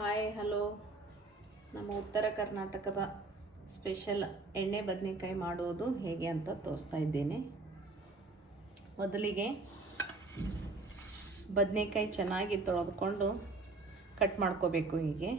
Hi, hello. ನಮ್ಮ ಉತ್ತರ ಕರ್ನಾಟಕದ ಸ್ಪೆಷಲ್ ಎಣ್ಣೆ ಬದನೆಕಾಯಿ ಮಾಡುವುದು ಹೇಗೆ ಅಂತ ತೋರಿಸ್ತಾ ಇದ್ದೇನೆ. ಮೊದಲಿಗೆ ಬದನೆಕಾಯಿ ಚೆನ್ನಾಗಿ ತೊಳೆದುಕೊಂಡು ಕಟ್ ಮಾಡ್ಕೋಬೇಕು ಹೀಗೆ.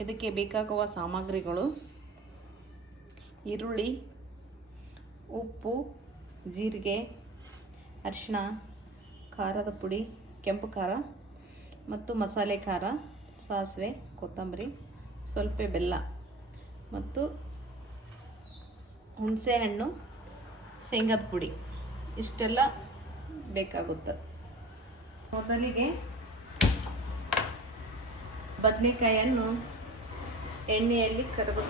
ಇದಕ್ಕೆ ಬೇಕಾಗುವ ಸಾಮಗ್ರಿಗಳು ಈರುಳ್ಳಿ, ಉಪ್ಪು, ಜೀರಿಗೆ, ಅರಿಶಿಣ, ಖಾರದ ಪುಡಿ, ಕೆಂಪು ಖಾರ ಮತ್ತು ಮಸಾಲೆ ಖಾರ, ಸಾಸಿವೆ, ಕೊತ್ತಂಬರಿ, ಸ್ವಲ್ಪ ಬೆಲ್ಲ ಮತ್ತು ಹುಣಸೆಹಣ್ಣು ಶೇಂಗದ ಪುಡಿ. ಇಷ್ಟೆಲ್ಲ ಬೇಕಾಗುತ್ತೆ. ಮೊದಲಿಗೆ ಬದನೆಕಾಯನ್ನು ಎಣ್ಣೆಯಲ್ಲಿ ಕರೆದು.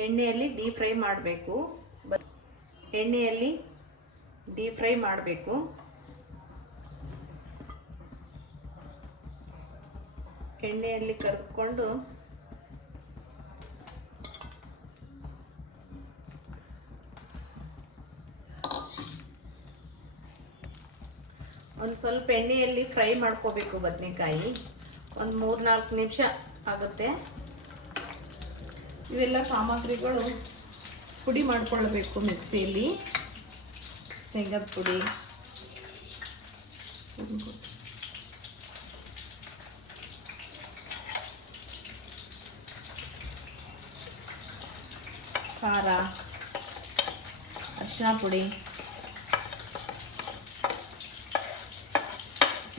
ಎಣ್ಣೆಯಲ್ಲಿ ಡೀಪ್ ಫ್ರೈ ಮಾಡಬೇಕು. ಎಣ್ಣೆಯಲ್ಲಿ ಡೀಪ್ ಫ್ರೈ ಮಾಡಬೇಕು. ಎಣ್ಣೆಯಲ್ಲಿ ಕರೆದುಕೊಂಡು ಒಂದು ಸ್ವಲ್ಪ ಎಣ್ಣೆಯಲ್ಲಿ ಫ್ರೈ ಮಾಡ್ಕೋಬೇಕು ಬದನೆಕಾಯಿ. ಒಂದು ಮೂರು ನಾಲ್ಕು ನಿಮಿಷ ಆಗುತ್ತೆ. ಇವೆಲ್ಲ ಸಾಮಗ್ರಿಗಳು ಪುಡಿ ಮಾಡ್ಕೊಳ್ಬೇಕು ಮಿಕ್ಸಿಯಲ್ಲಿ. ಶೇಂಗದ ಪುಡಿ ಖಾರ ಅರಿಶಿನ ಪುಡಿ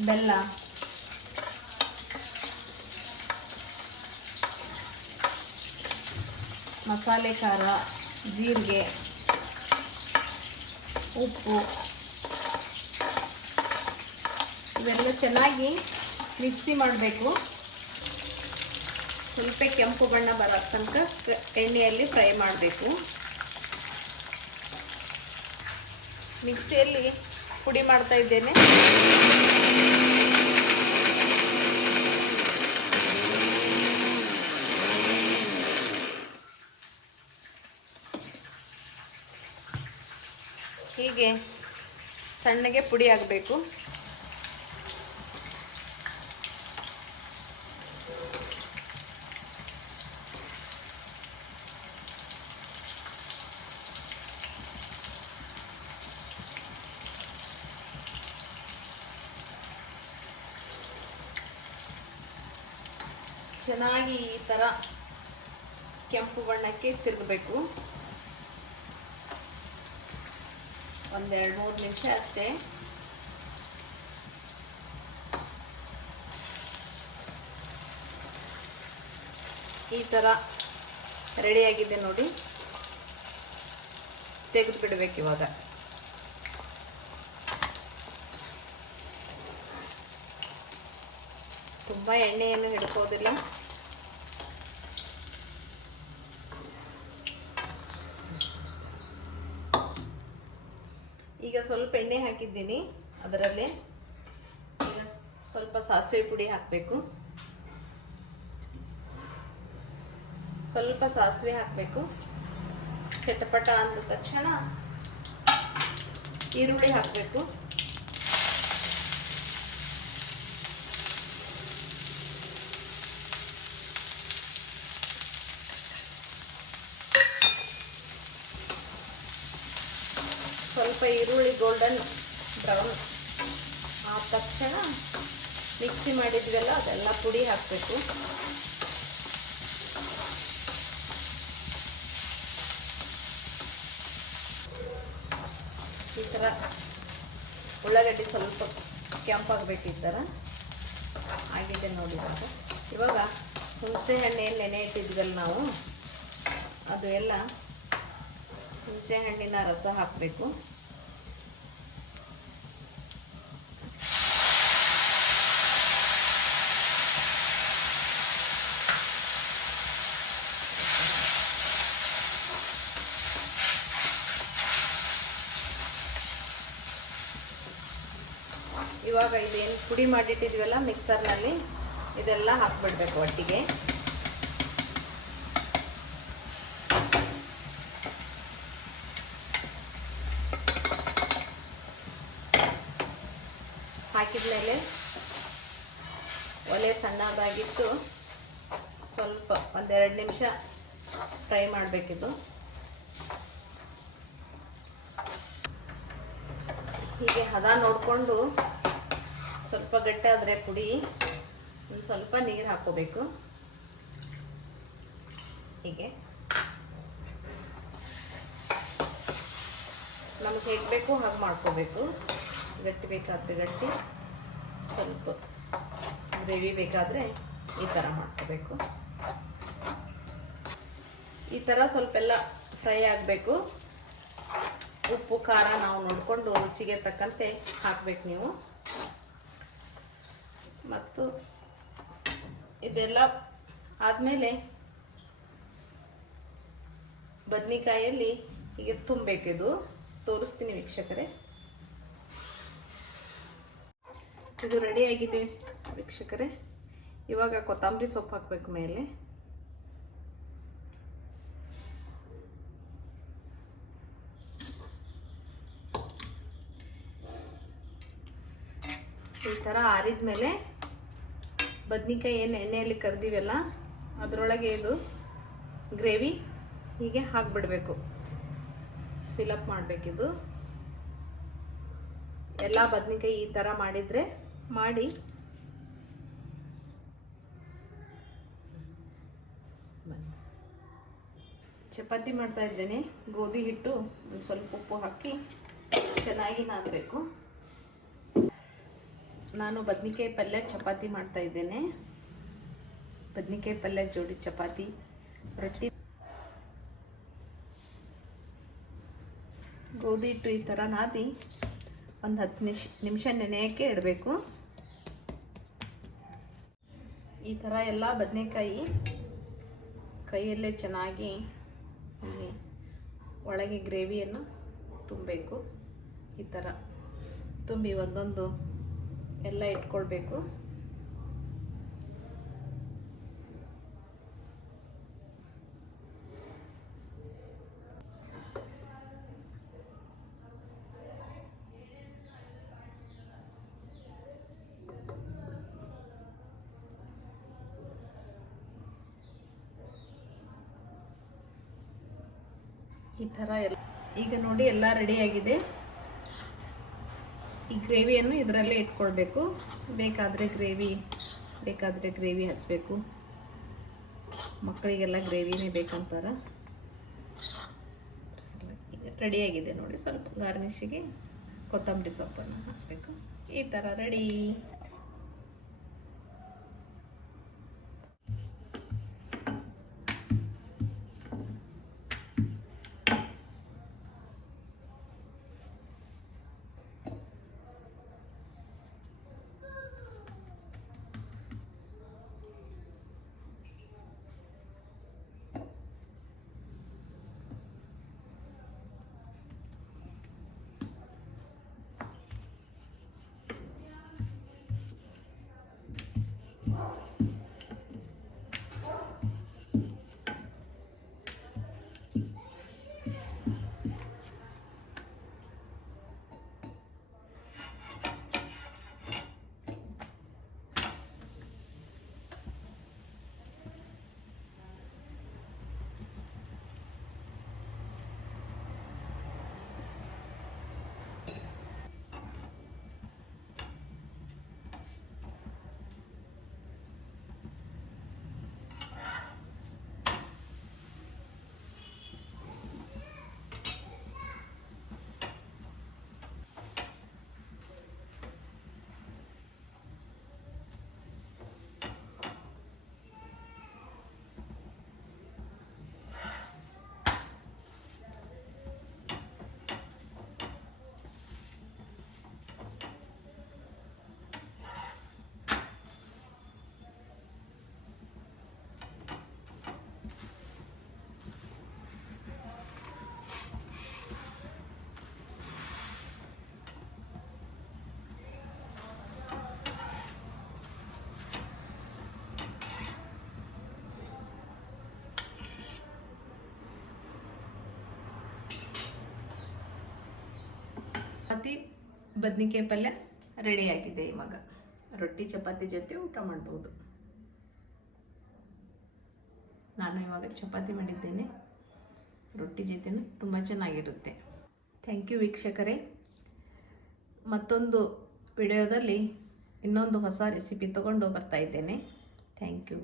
ಬೆಲ್ಲ. ಮಸಾಲೆ ಖಾರ ಜೀರಿಗೆ ಉಪ್ಪು. ಇವೆಲ್ಲ ಚೆನ್ನಾಗಿ ಮಿಕ್ಸಿ ಮಾಡಬೇಕು. ಸ್ವಲ್ಪ ಕೆಂಪು ಬಣ್ಣ ಬರೋ ತನಕ ಎಣ್ಣೆಯಲ್ಲಿ ಫ್ರೈ ಮಾಡಬೇಕು. ಮಿಕ್ಸಿಯಲ್ಲಿ ಪುಡಿ ಮಾಡ್ತಾ ಇದ್ದೇನೆ. ಹೀಗೆ ಸಣ್ಣಗೆ ಪುಡಿ ಆಗಬೇಕು. ಚೆನ್ನಾಗಿ ಈ ಥರ ಕೆಂಪು ಬಣ್ಣಕ್ಕೆ ತಿರುಗಬೇಕು. ಒಂದೆರಡು ಮೂರು ನಿಮಿಷ ಅಷ್ಟೇ. ಈ ಥರ ರೆಡಿಯಾಗಿದೆ ನೋಡಿ. ತೆಗೆದು ಬಿಡಬೇಕು ಇವಾಗ. ತುಂಬ ಎಣ್ಣೆಯನ್ನು ಹಿಡ್ಕೋದಿಲ್ಲ. ಈಗ ಸ್ವಲ್ಪ ಎಣ್ಣೆ ಹಾಕಿದ್ದೀನಿ. ಅದರಲ್ಲಿ ಈಗ ಸ್ವಲ್ಪ ಸಾಸಿವೆ ಪುಡಿ ಹಾಕಬೇಕು. ಸ್ವಲ್ಪ ಸಾಸಿವೆ ಹಾಕಬೇಕು. ಚಟಪಟ ಅಂದ ತಕ್ಷಣ ಈರುಳ್ಳಿ ಹಾಕಬೇಕು. ಸ್ವಲ್ಪ ಈರುಳ್ಳಿ ಗೋಲ್ಡನ್ ಬ್ರೌನ್ ಆದ ತಕ್ಷಣ ಮಿಕ್ಸಿ ಮಾಡಿದ್ವಲ್ಲ, ಅದೆಲ್ಲ ಪುಡಿ ಹಾಕಬೇಕು. ಈ ಥರ ಉಳ್ಳಾಗಡ್ಡಿ ಸ್ವಲ್ಪ ಕೆಂಪಾಗಬೇಕು ಈ ಥರ ಆಗಿದೆ ನೋಡಿ ಇವಾಗ. ಇವಾಗ ಹುಣಸೆ ಹಣ್ಣೇನು ನೆನೆ ಇಟ್ಟಿದ್ವಲ್ಲ ನಾವು, ಅದು ಎಲ್ಲ ಹುಣಸೆ ಹಣ್ಣಿನ ರಸ ಹಾಕಬೇಕು. ಇವಾಗ ಇದೇನು ಪುಡಿ ಮಾಡಿಟ್ಟಿದ್ವಲ್ಲ ಮಿಕ್ಸರ್ನಲ್ಲಿ, ಇದೆಲ್ಲ ಹಾಕ್ಬಿಡ್ಬೇಕು ಒಟ್ಟಿಗೆ. ಹಾಕಿದ ಮೇಲೆ ಒಲೆ ಸಣ್ಣದಾಗಿತ್ತು. ಸ್ವಲ್ಪ ಒಂದೆರಡು ನಿಮಿಷ ಫ್ರೈ ಮಾಡಬೇಕಿದು. ಹೀಗೆ ಹದ ನೋಡಿಕೊಂಡು ಸ್ವಲ್ಪ ಗಟ್ಟಾದರೆ ಪುಡಿ. ಒಂದು ಸ್ವಲ್ಪ ನೀರು ಹಾಕೋಬೇಕು. ಹೀಗೆ. ನಮ್ಗೆ ಹೇಗೆ ಬೇಕು ಹಾಗೆ ಮಾಡ್ಕೋಬೇಕು. ಗಟ್ಟಿ ಬೇಕಾದರೆ ಗಟ್ಟಿ, ಸ್ವಲ್ಪ ಗ್ರೇವಿ ಬೇಕಾದರೆ ಈ ಥರ ಮಾಡ್ಕೋಬೇಕು. ಈ ಥರ ಸ್ವಲ್ಪ ಎಲ್ಲ ಫ್ರೈ ಆಗಬೇಕು. ಉಪ್ಪು, ಖಾರ ನಾವು ನೋಡಿಕೊಂಡು ರುಚಿಗೆ ತಕ್ಕಂತೆ ಹಾಕ್ಬೇಕು ನೀವು. ಮತ್ತು ಇದೆಲ್ಲ ಆದಮೇಲೆ ಬದ್ನಿಕಾಯಲ್ಲಿ ಹೀಗೆ ತುಂಬಬೇಕಿದು. ತೋರಿಸ್ತೀನಿ ವೀಕ್ಷಕರೇ. ಇದು ರೆಡಿ ಆಗಿದೆ ವೀಕ್ಷಕರೇ. ಇವಾಗ ಕೊತ್ತಂಬರಿ ಸೊಪ್ಪು ಹಾಕಬೇಕು ಮೇಲೆ. ಈ ಥರ ಆರಿದ ಮೇಲೆ ಬದ್ನಿಕಾಯಿ ಏನು ಎಣ್ಣೆಯಲ್ಲಿ ಕರ್ದೀವಲ್ಲ, ಅದರೊಳಗೆ ಇದು ಗ್ರೇವಿ ಹೀಗೆ ಹಾಕ್ಬಿಡ್ಬೇಕು. ಫಿಲಪ್ ಮಾಡಬೇಕಿದು. ಎಲ್ಲ ಬದ್ನಿಕಾಯಿ ಈ ಥರ ಮಾಡಿದರೆ ಮಾಡಿ. ಚಪಾತಿ ಮಾಡ್ತಾ ಇದ್ದೇನೆ, ಗೋಧಿ ಹಿಟ್ಟು, ಒಂದು ಸ್ವಲ್ಪ ಉಪ್ಪು ಹಾಕಿ ಚೆನ್ನಾಗಿ ನಾದಬೇಕು. ನಾನು ಬದ್ನಿಕಾಯಿ ಪಲ್ಯ ಚಪಾತಿ ಮಾಡ್ತಾ ಇದ್ದೇನೆ. ಬದ್ನಿಕಾಯಿ ಪಲ್ಯ ಜೋಡಿ ಚಪಾತಿ, ರೊಟ್ಟಿ. ಗೋಧಿ ಹಿಟ್ಟು ಈ ಥರ ನಾದಿ ಒಂದು ಹತ್ತು ನಿಮಿಷ ನಿಮಿಷ ನೆನೆಯೋಕ್ಕೆ ಇಡಬೇಕು. ಈ ಥರ ಎಲ್ಲ ಬದನೆಕಾಯಿ ಕೈಯಲ್ಲೇ ಚೆನ್ನಾಗಿ ಹೀಗೆ ಒಳಗೆ ಗ್ರೇವಿಯನ್ನು ತುಂಬಬೇಕು. ಈ ಥರ ತುಂಬಿ ಒಂದೊಂದು ಎಲ್ಲ ಇಟ್ಕೊಳ್ಬೇಕು. ಈ ಥರ ಎಲ್ಲ ಈಗ ನೋಡಿ ಎಲ್ಲ ರೆಡಿಯಾಗಿದೆ ಈ ಗ್ರೇವಿಯನ್ನು ಇದರಲ್ಲೇ ಇಟ್ಕೊಳ್ಬೇಕು. ಬೇಕಾದರೆ ಗ್ರೇವಿ ಬೇಕಾದರೆ ಗ್ರೇವಿ ಹಚ್ಚಬೇಕು ಮಕ್ಕಳಿಗೆಲ್ಲ ಗ್ರೇವಿನೇ ಬೇಕಂತಾರ. ಈಗ ರೆಡಿಯಾಗಿದೆ ನೋಡಿ ಸ್ವಲ್ಪ ಗಾರ್ನಿಶಿಗೆ ಕೊತ್ತಂಬರಿ ಸೊಪ್ಪನ್ನು ಹಾಕಬೇಕು. ಈ ಥರ ರೆಡಿ ಬದ್ನಿಕಾಯಿ ಪಲ್ಯ ರೆಡಿಯಾಗಿದೆ ಇವಾಗ. ರೊಟ್ಟಿ, ಚಪಾತಿ ಜೊತೆ ಊಟ ಮಾಡ್ಬೋದು. ನಾನು ಇವಾಗ ಚಪಾತಿ ಮಾಡಿದ್ದೇನೆ. ರೊಟ್ಟಿ ಜೊತೆನೂ ತುಂಬ ಚೆನ್ನಾಗಿರುತ್ತೆ. ಥ್ಯಾಂಕ್ ಯು ವೀಕ್ಷಕರೇ. ಮತ್ತೊಂದು ವಿಡಿಯೋದಲ್ಲಿ ಇನ್ನೊಂದು ಹೊಸ ರೆಸಿಪಿ ತಗೊಂಡು ಬರ್ತಾ ಇದ್ದೇನೆ. Thank you